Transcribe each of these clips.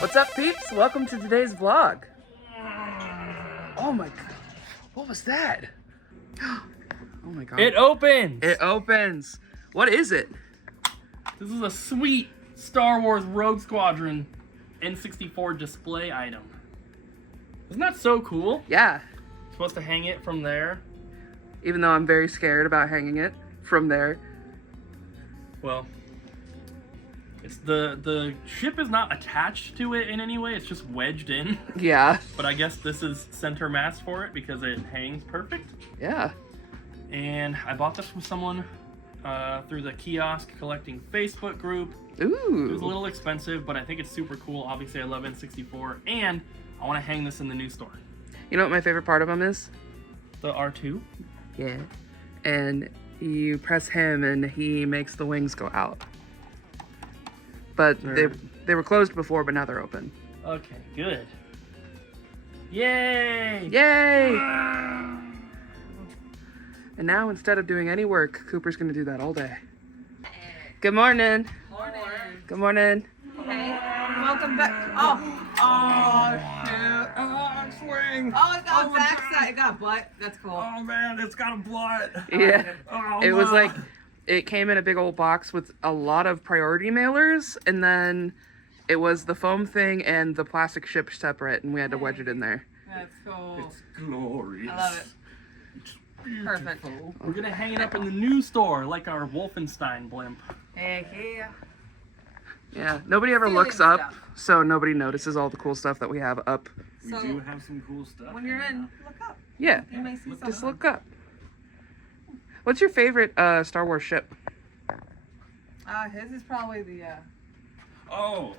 What's up, peeps? Welcome to today's vlog. Oh my god. What was that? Oh my god. It opens! It opens. What is it? This is a sweet Star Wars Rogue Squadron N64 display item. Isn't that so cool? Yeah. Supposed to hang it from there. Even though I'm very scared about hanging it from there. Well, it's the ship is not attached to it in any way, it's just wedged in. Yeah. But I guess this is center mass for it because it hangs perfect. Yeah. And I bought this from someone through the Kiosk Collecting Facebook group. Ooh. It was a little expensive, but I think it's super cool. Obviously, I love N64, and I want to hang this in the new store. You know what my favorite part of them is? The R2? Yeah. And you press him and he makes the wings go out. But they were closed before, but now they're open. Okay, good. Yay! Yay! And now, instead of doing any work, Cooper's gonna do that all day. Good morning. Morning. Good morning. Hey, welcome back. Oh, shoot. Oh, swing! Oh, it got backside. It got a butt. That's cool. Oh man, it's got a butt. Yeah. Oh, It was no. like, it came in a big old box with a lot of priority mailers, and then it was the foam thing and the plastic ship separate, and we had to wedge it in there. That's cool. It's glorious. I love it. It's Perfect. beautiful. We're gonna hang it up in the new store, like our Wolfenstein blimp. Heck yeah. Yeah, nobody ever Stealing looks up, stuff. so nobody notices all the cool stuff that we have up. We So, do have some cool stuff. when you're in, look up. Yeah, You may see something. just look up. What's your favorite Star Wars ship? His is probably the, Oh,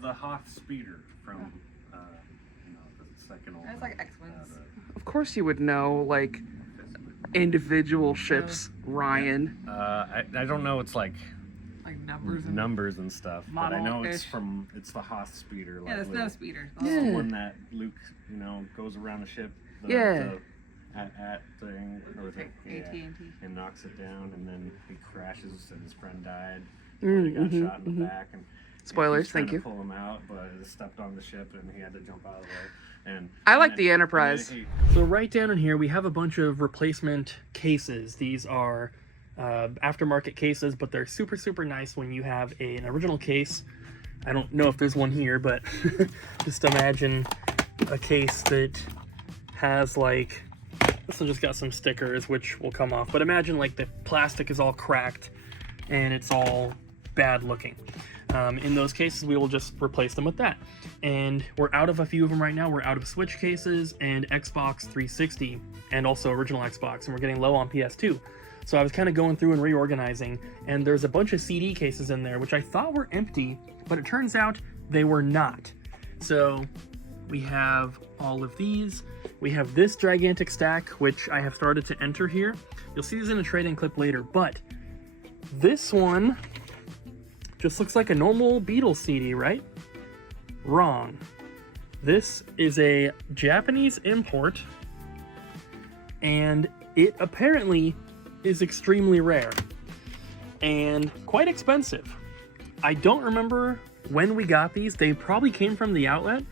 the Hoth Speeder from, the second old. it's like X-Wings. Of course you would know, like, individual ships, Ryan. I don't know. It's like Like numbers. And... numbers and stuff, but I know it's Model-ish. it's the Hoth Speeder. Yeah, the like, snow speeder. Yeah. the one that Luke, goes around the ship. Yeah. At thing, or Like AT&T. and knocks it down, and then he crashes, and his friend died. Mm, He got mhm, shot in the back, and Spoilers, he's trying thank to you. pull him out, but it stepped on the ship, and he had to jump out of the way. And I like and the then- Enterprise. and then So right down in here, we have a bunch of replacement cases. These are aftermarket cases, but they're super, super nice when you have an original case. I don't know if there's one here, but just imagine a case that has like, this one just got some stickers, which will come off, but imagine like the plastic is all cracked and it's all bad looking. In those cases, we will just replace them with that. And we're out of a few of them right now. We're out of Switch cases and Xbox 360 and also original Xbox, and we're getting low on PS2. So I was kind of going through and reorganizing, and there's a bunch of CD cases in there, which I thought were empty, but it turns out they were not. So we have all of these. We have this gigantic stack, which I have started to enter here. You'll see these in a trade-in clip later, but this one just looks like a normal Beatles CD, right? Wrong. This is a Japanese import, and it apparently is extremely rare and quite expensive. I don't remember when we got these. They probably came from the outlet,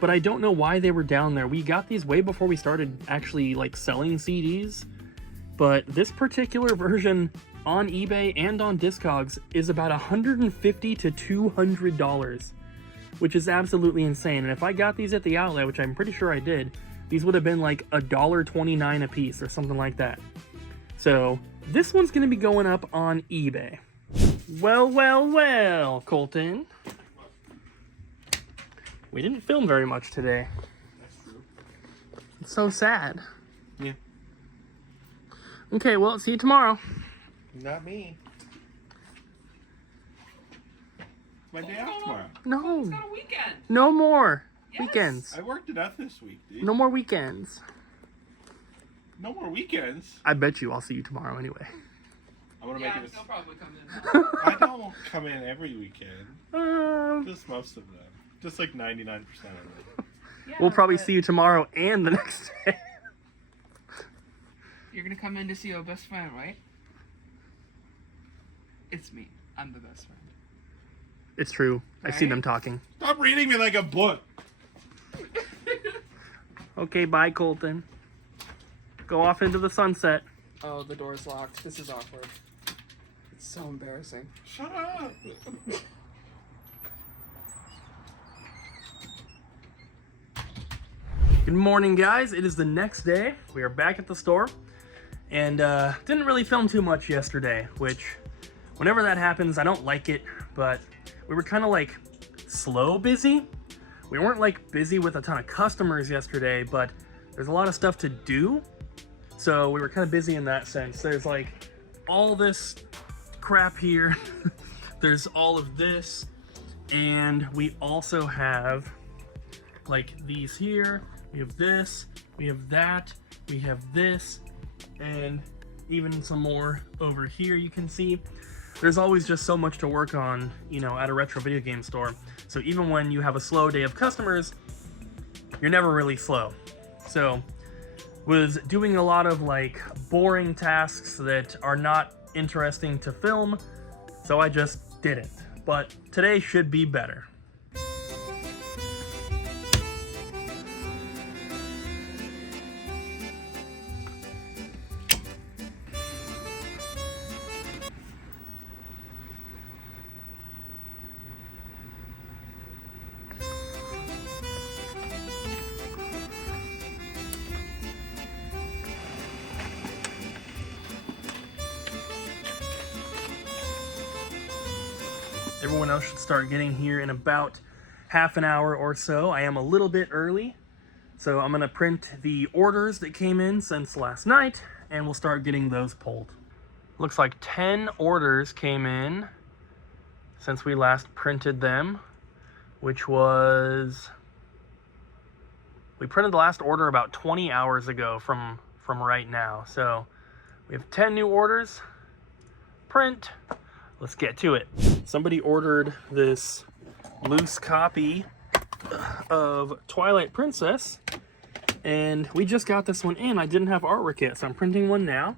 but I don't know why they were down there. We got these way before we started actually like selling CDs, but this particular version on eBay and on Discogs is about $150 to $200, which is absolutely insane. And if I got these at the outlet, which I'm pretty sure I did, these would have been like $1.29 a piece or something like that. So this one's going to be going up on eBay. Well, well, well, Colton. We didn't film very much today. That's true. It's so sad. Yeah. Okay, well, see you tomorrow. Not me. My day off tomorrow. No, It's got a weekend. no more Yes. weekends. I worked it out this week, dude. No more weekends. No more weekends. I bet you I'll see you tomorrow anyway. I'm gonna Yeah, make it. they'll probably come in. I don't come in every weekend. Um, Just most of them. Just like 99% of them. Yeah, we'll probably but see you tomorrow and the next day. You're gonna come in to see your best friend, right? It's me. I'm the best friend. It's true. I see them talking. Stop reading me like a book. Okay, bye, Colton. Go off into the sunset. Oh, the door's locked. This is awkward. It's so embarrassing. Shut up. Good morning, guys. It is the next day. We are back at the store. And didn't really film too much yesterday, which whenever that happens, I don't like it. But we were kind of like slow busy. We weren't like busy with a ton of customers yesterday, but there's a lot of stuff to do. So we were kind of busy in that sense. There's like all this crap here. There's all of this. And we also have like these here. We have this, we have that, we have this, and even some more over here you can see. There's always just so much to work on, you know, at a retro video game store. So even when you have a slow day of customers, you're never really slow. So was doing a lot of like boring tasks that are not interesting to film, so I just didn't. But today should be better. Everyone else should start getting here in about half an hour or so. I am a little bit early, so I'm gonna print the orders that came in since last night, and we'll start getting those pulled. Looks like 10 orders came in since we last printed them, which was... We printed the last order about 20 hours ago from right now. So we have 10 new orders. Print. Let's get to it. Somebody ordered this loose copy of Twilight Princess, and we just got this one in. I didn't have artwork yet, so I'm printing one now.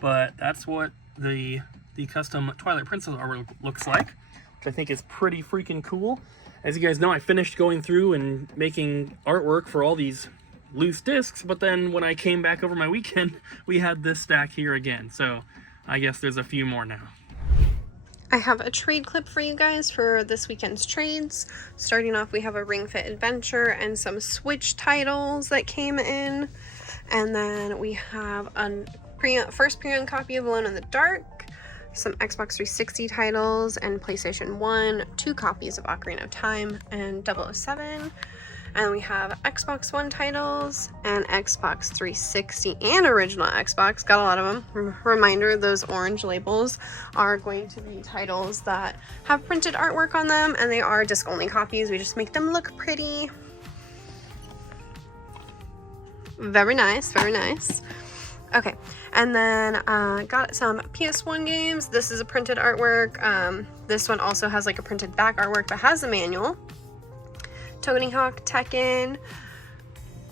But that's what the custom Twilight Princess artwork looks like, which I think is pretty freaking cool. As you guys know, I finished going through and making artwork for all these loose discs, but then when I came back over my weekend, we had this stack here again. So I guess there's a few more now. I have a trade clip for you guys for this weekend's trades. Starting off, we have a Ring Fit Adventure and some Switch titles that came in. And then we have a first pre-owned copy of Alone in the Dark, some Xbox 360 titles and PlayStation 1, 2 copies of Ocarina of Time and 007. And we have Xbox One titles and Xbox 360 and original Xbox. Got a lot of them. Reminder, those orange labels are going to be titles that have printed artwork on them, and they are disc-only copies. We just make them look pretty. Very nice, very nice. Okay, and then got some PS1 games. This is a printed artwork. This one also has like a printed back artwork but has a manual. Tony Hawk, Tekken,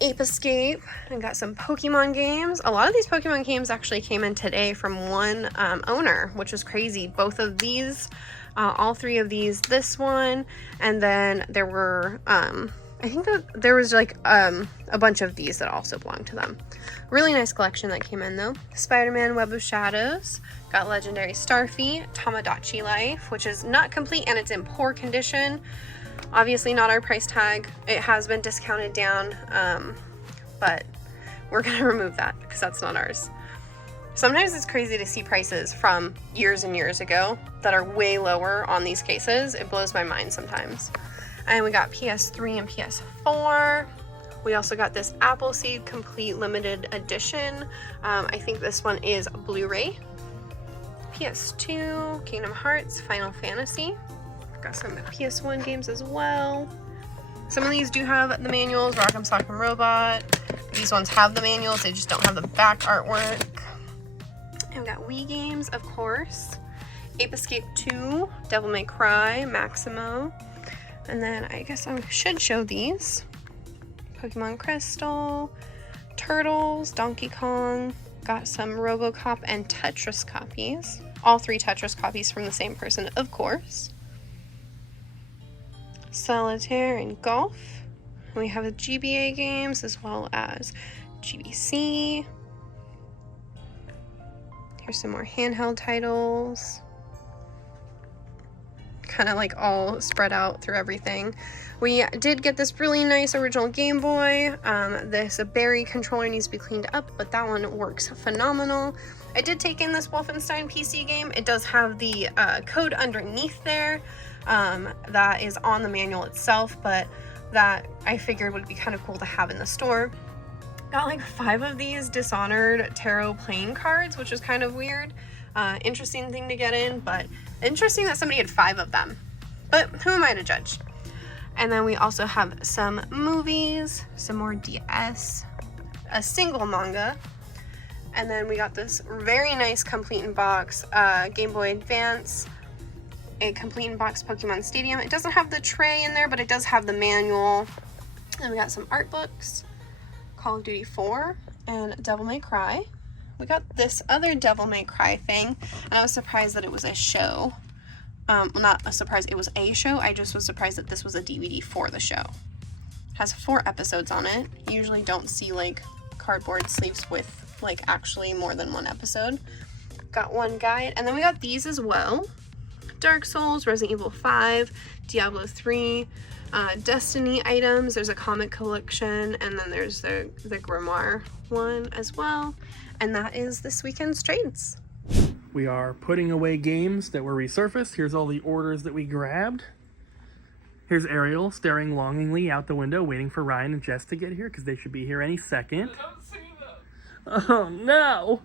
Ape Escape, and got some Pokemon games. A lot of these Pokemon games actually came in today from one owner, which was crazy. Both of these, all 3 of these, this one, and then there were, I think that there was like a bunch of these that also belonged to them. Really nice collection that came in though. Spider-Man Web of Shadows, got Legendary Starfy, Tamagotchi Life, which is not complete and it's in poor condition. Obviously not our price tag. It has been discounted down, but we're gonna remove that because that's not ours. Sometimes it's crazy to see prices from years and years ago that are way lower on these cases. It blows my mind sometimes. And we got PS3 and PS4. We also got this Appleseed Complete Limited Edition. I think this one is Blu-ray. PS2, Kingdom Hearts, Final Fantasy. Got some PS1 games as well. Some of these do have the manuals, Rock'em Sock'em Robot. These ones have the manuals, they just don't have the back artwork. And we got Wii games, of course. Ape Escape 2, Devil May Cry, Maximo. And then I guess I should show these. Pokemon Crystal, Turtles, Donkey Kong. Got some RoboCop and Tetris copies. All 3 Tetris copies from the same person, of course. solitaire, and golf. And we have GBA games as well as GBC. Here's some more handheld titles. Kind of like all spread out through everything. We did get this really nice original Game Boy. This Berry controller needs to be cleaned up, but that one works phenomenal. I did take in this Wolfenstein PC game. It does have the code underneath there that is on the manual itself, but that I figured would be kind of cool to have in the store. Got like 5 of these Dishonored tarot playing cards, which is kind of weird. Interesting thing to get in, but interesting that somebody had 5 of them. But who am I to judge? And then we also have some movies, some more DS, a single manga, and then we got this very nice complete in box Game Boy Advance, a complete in box Pokemon Stadium. It doesn't have the tray in there, but it does have the manual. And we got some art books, Call of Duty 4, and Devil May Cry. We got this other Devil May Cry thing, and I was surprised that it was a show. Well, not a surprise, it was a show. I just was surprised that this was a DVD for the show. It has 4 episodes on it. You usually don't see like cardboard sleeves with like actually more than 1 episode. Got 1 guide, and then we got these as well. Dark Souls, Resident Evil 5, Diablo 3, Destiny items. There's a comic collection, and then there's the Grimoire one as well. And that is this weekend's trades. We are putting away games that were resurfaced. Here's all the orders that we grabbed. Here's Ariel staring longingly out the window, waiting for Ryan and Jess to get here because they should be here any second. Don't see that. Oh no!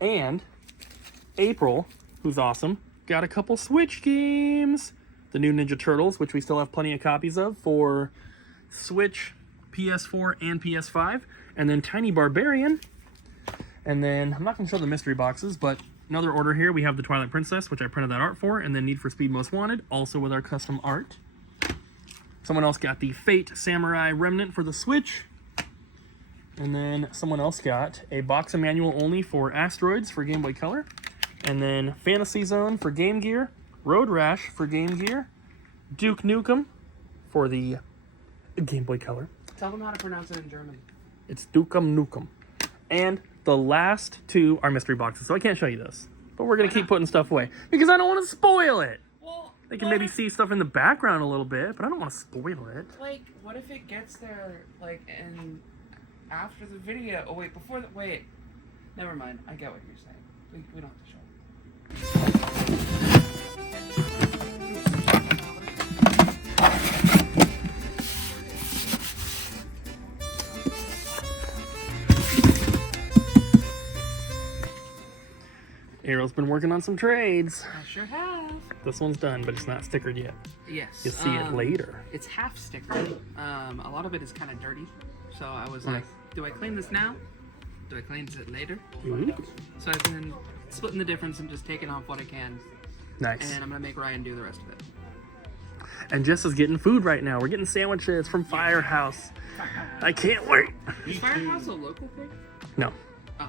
And April, who's awesome, got a couple Switch games. The new Ninja Turtles, which we still have plenty of copies of for Switch, PS4, and PS5. And then Tiny Barbarian. And then, I'm not going to show the mystery boxes, but another order here, we have the Twilight Princess, which I printed that art for, and then Need for Speed Most Wanted, also with our custom art. Someone else got the Fate Samurai Remnant for the Switch. And then someone else got a box and manual only for Asteroids for Game Boy Color. And then Fantasy Zone for Game Gear, Road Rash for Game Gear, Duke Nukem for the Game Boy Color. Tell them how to pronounce it in German. It's Dukem Nukem. And the last 2 are mystery boxes, so I can't show you those. But we're going to keep putting stuff away because I don't want to spoil it. Well, They can maybe see stuff in the background a little bit, but I don't want to spoil it. like, what if it gets there, like, and after the video? Oh, wait, before the. Wait. Never mind. I get what you're saying. We don't have to show it. Ariel's been working on some trades. I sure have. This one's done, but it's not stickered yet. Yes. You'll see it later. It's half stickered. A lot of it is kind of dirty. So I was like, do I clean this now? Do I clean it later? Ooh. So I've been splitting the difference and just taking off what I can. Nice. And I'm going to make Ryan do the rest of it. And Jess is getting food right now. We're getting sandwiches from Firehouse. I can't wait. Is Firehouse a local thing? No. Oh.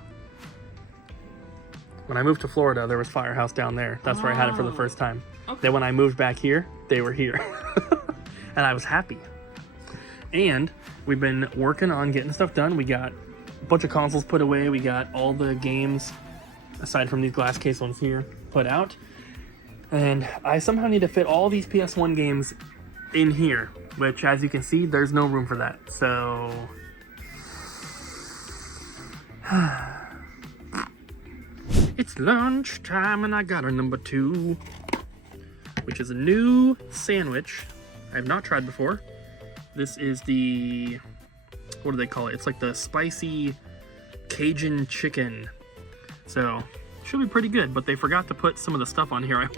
When I moved to Florida, there was Firehouse down there. That's where I had it for the first time. Okay. Then when I moved back here, they were here. And I was happy. And we've been working on getting stuff done. We got a bunch of consoles put away. We got all the games, aside from these glass case ones here, put out. And I somehow need to fit all these PS1 games in here, which, as you can see, there's no room for that. So it's lunchtime and I got our number 2, which is a new sandwich I have not tried before. This is the, what do they call it? It's like the spicy Cajun chicken. So should be pretty good, but they forgot to put some of the stuff on here.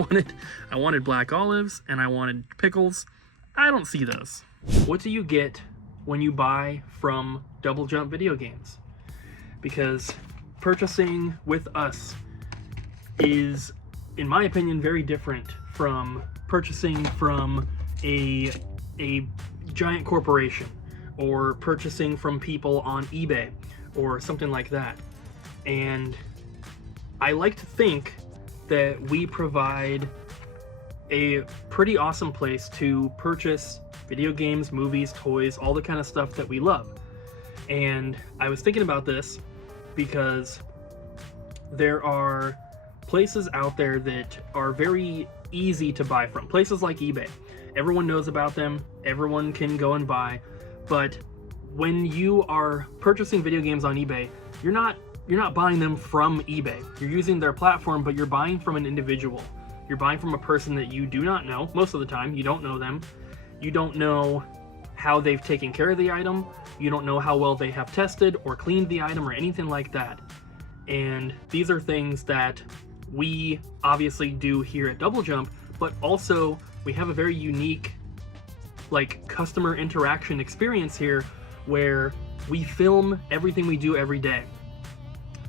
I wanted black olives and I wanted pickles. I don't see those. What do you get when you buy from Double Jump Video Games? Because purchasing with us is, in my opinion, very different from purchasing from a giant corporation or purchasing from people on eBay or something like that. And I like to think that we provide a pretty awesome place to purchase video games, movies, toys, all the kind of stuff that we love. And I was thinking about this because there are places out there that are very easy to buy from. Places like eBay. Everyone knows about them. Everyone can go and buy. But when you are purchasing video games on eBay, you're not buying them from eBay. You're using their platform, but you're buying from an individual. You're buying from a person that you do not know. Most of the time, you don't know them. You don't know how they've taken care of the item. You don't know how well they have tested or cleaned the item or anything like that. And these are things that we obviously do here at Double Jump, but also we have a very unique like customer interaction experience here where we film everything we do every day.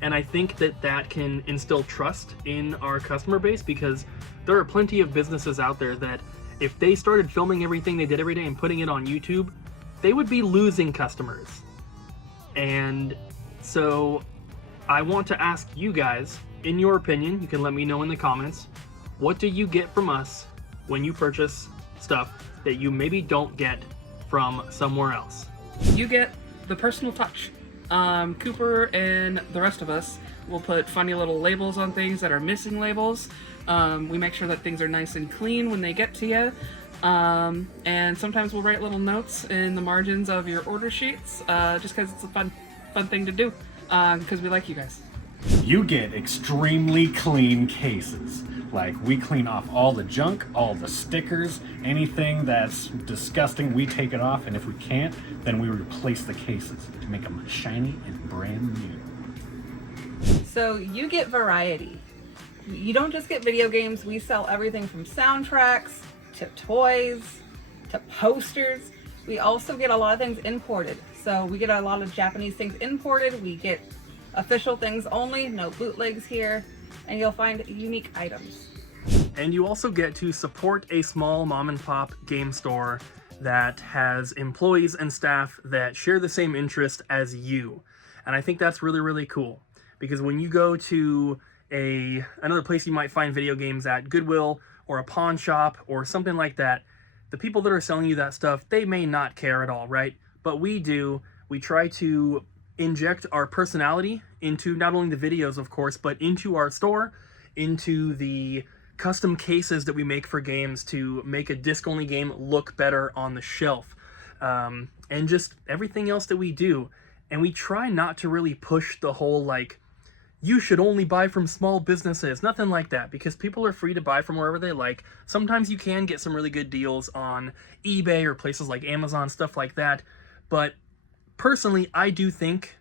And I think that that can instill trust in our customer base, because there are plenty of businesses out there that if they started filming everything they did every day and putting it on YouTube, they would be losing customers. And so I want to ask you guys, in your opinion, you can let me know in the comments, what do you get from us when you purchase stuff that you maybe don't get from somewhere else? You get the personal touch. Cooper and the rest of us will put funny little labels on things that are missing labels. We make sure that things are nice and clean when they get to you. And sometimes we'll write little notes in the margins of your order sheets, just because it's a fun thing to do, because we like you guys. You get extremely clean cases. Like, we clean off all the junk, all the stickers, anything that's disgusting, we take it off, and if we can't, then we replace the cases to make them shiny and brand new. So you get variety. You don't just get video games. We sell everything from soundtracks to toys to posters. We also get a lot of things imported. So we get a lot of Japanese things imported. We get official things only, no bootlegs here, and you'll find unique items. And you also get to support a small mom and pop game store that has employees and staff that share the same interest as you. And I think that's really, really cool, because when you go to another place you might find video games at, Goodwill or a pawn shop or something like that, the people that are selling you that stuff, they may not care at all, right? But we do. We try to inject our personality into not only the videos, of course, but into our store, into the custom cases that we make for games to make a disc-only game look better on the shelf, and just everything else that we do. And we try not to really push the whole, like, you should only buy from small businesses, nothing like that, because people are free to buy from wherever they like. Sometimes you can get some really good deals on eBay or places like Amazon, stuff like that, but personally, I do think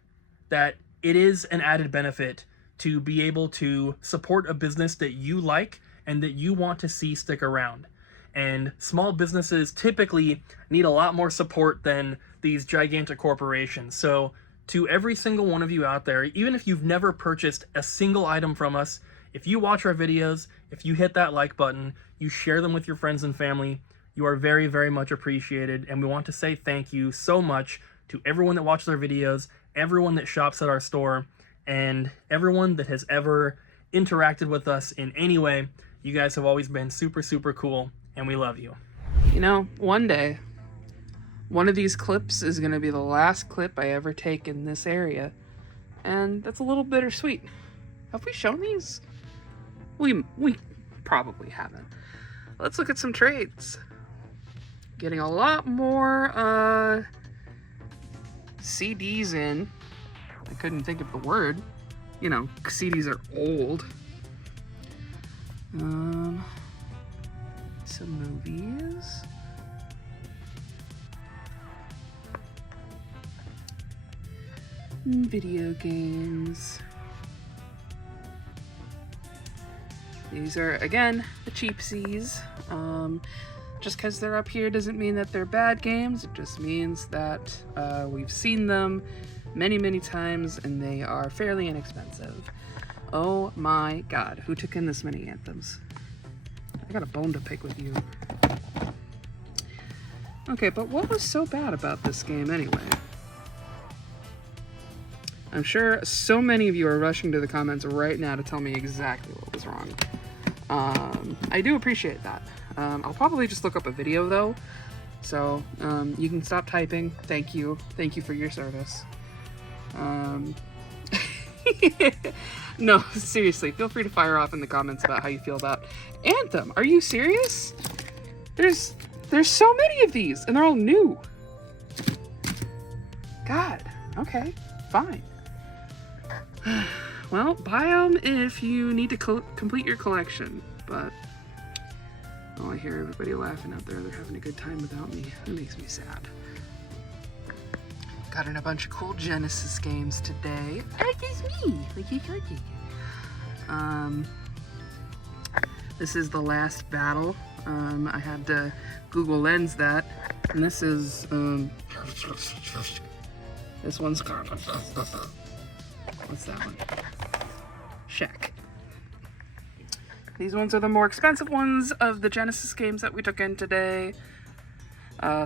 that it is an added benefit to be able to support a business that you like and that you want to see stick around. And small businesses typically need a lot more support than these gigantic corporations. So to every single one of you out there, even if you've never purchased a single item from us, if you watch our videos, if you hit that like button, you share them with your friends and family, you are very, very much appreciated. And we want to say thank you so much to everyone that watches our videos, everyone that shops at our store, and everyone that has ever interacted with us in any way. You guys have always been super, super cool, and we love you. You know, one day, one of these clips is going to be the last clip I ever take in this area, and that's a little bittersweet. Have we shown these? We probably haven't. Let's look at some trades. Getting a lot more CDs in. I couldn't think of the word. You know, CDs are old. Some movies. Video games. These are, again, the cheapsies. Just because they're up here doesn't mean that they're bad games. It just means that we've seen them many, many times, and they are fairly inexpensive. Oh my god, who took in this many anthems? I got a bone to pick with you. Okay, but what was so bad about this game anyway? I'm sure so many of you are rushing to the comments right now to tell me exactly what was wrong. I do appreciate that. I'll probably just look up a video though. So you can stop typing. Thank you for your service. No, seriously, feel free to fire off in the comments about how you feel about Anthem. Are you serious? There's so many of these, and they're all new. God, okay, fine. Well, buy them if you need to complete your collection, but oh, I hear everybody laughing out there. They're having a good time without me. That makes me sad. Got in a bunch of cool Genesis games today. That's me. This is The Last Battle. I had to Google Lens that, and this is this one's what's that one? Shack. These ones are the more expensive ones of the Genesis games that we took in today.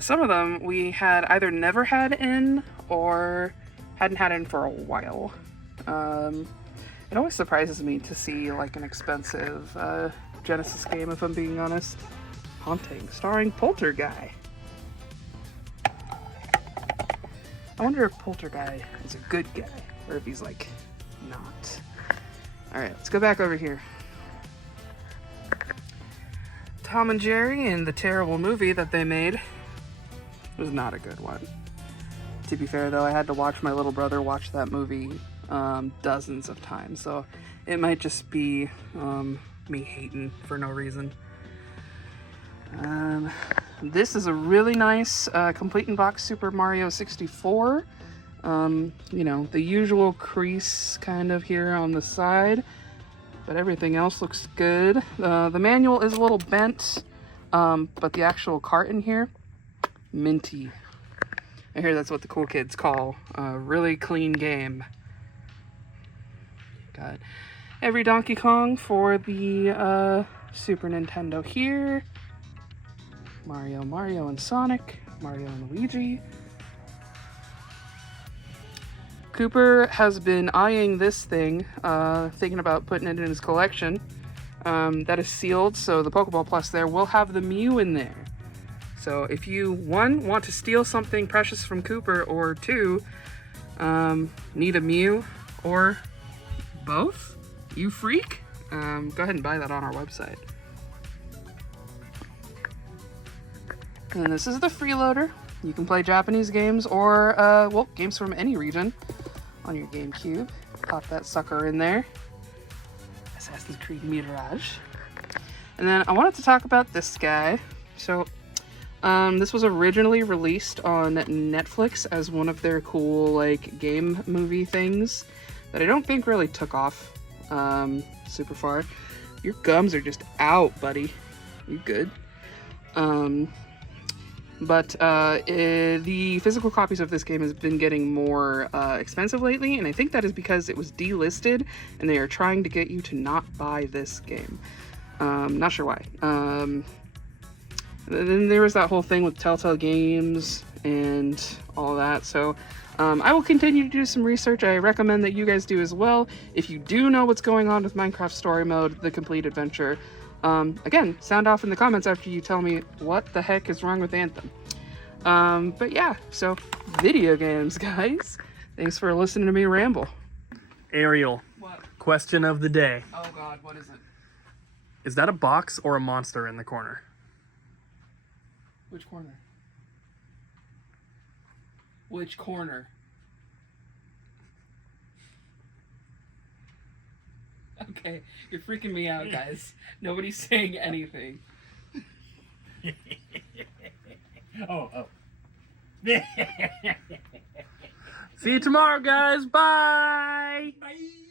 Some of them we had either never had in or hadn't had in for a while. It always surprises me to see like an expensive Genesis game, if I'm being honest. Haunting, starring Polterguy. I wonder if Polterguy is a good guy, or if he's like, not. Alright, let's go back over here. Tom and Jerry and the terrible movie that they made was not a good one. To be fair though, I had to watch my little brother watch that movie dozens of times, so it might just be me hating for no reason. This is a really nice complete in box Super Mario 64. You know, the usual crease kind of here on the side, but everything else looks good. The manual is a little bent, but the actual carton here, minty. I hear that's what the cool kids call a really clean game. Got every Donkey Kong for the Super Nintendo here. Mario and Sonic, Mario and Luigi. Cooper has been eyeing this thing, thinking about putting it in his collection. That is sealed, so the Pokeball Plus there will have the Mew in there. So if you, one, want to steal something precious from Cooper, or two, need a Mew, or both, you freak, go ahead and buy that on our website. And this is the freeloader. You can play Japanese games or, well, games from any region on your GameCube. Pop that sucker in there. Assassin's Creed Mirage. And then I wanted to talk about this guy. So, this was originally released on Netflix as one of their cool, like, game movie things that I don't think really took off super far. Your gums are just out, buddy. You good? But the physical copies of this game has been getting more expensive lately, and I think that is because it was delisted, and they are trying to get you to not buy this game. Not sure why. Then there was that whole thing with Telltale Games and all that, so I will continue to do some research. I recommend that you guys do as well. If you do know what's going on with Minecraft Story Mode, The Complete Adventure, again, sound off in the comments after you tell me what the heck is wrong with Anthem. But yeah, so video games, guys. Thanks for listening to me ramble. Ariel, What? question of the day. Oh god, what is it? Is that a box or a monster in the corner? Which corner? Which corner? Okay, you're freaking me out, guys. Nobody's saying anything. Oh. See you tomorrow, guys. Bye. Bye.